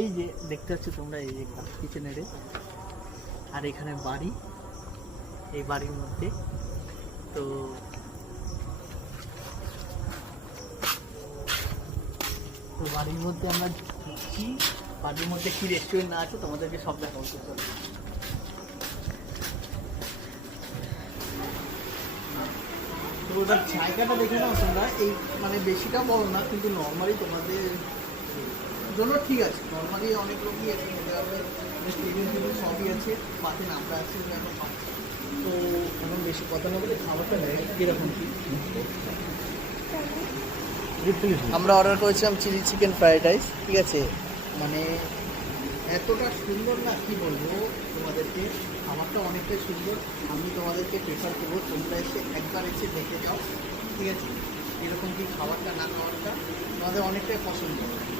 এই যে দেখতে পাচ্ছ তোমরা, এই যে কিচেনের, আর এখানে বাড়ি, এই বাড়ির মধ্যে তো বাড়ির মধ্যে আমরা ঢুকছি। বাড়ির মধ্যে কি রেস্টুরেন্ট না আছে তোমাদেরকে সব দেখাবো। তো ওটার জায়গাটা দেখে নাও তোমরা, এই মানে বেশিটা বড় না, কিন্তু নর্মালি তোমাদের জন্য ঠিক আছে। নর্মালি অনেক লোকই আছে, টেবিল টেবিল সবই আছে, পাতে আমরা আছি এখন পাচ্ছি। তো এখন বেশি কথা না বলে খাবারটা নেয় কীরকম কী। আমরা অর্ডার করেছিলাম চিলি চিকেন ফ্রাইড রাইস, ঠিক আছে। মানে এতটা সুন্দর না কি বলবো তোমাদেরকে, খাবারটা অনেকটাই সুন্দর। আমি তোমাদেরকে প্রেফার করবো তোমরা এসে একবার এসে দেখে যাও, ঠিক আছে। এরকম কি খাবারটা না খাবারটা তোমাদের অনেকটাই পছন্দ হবে।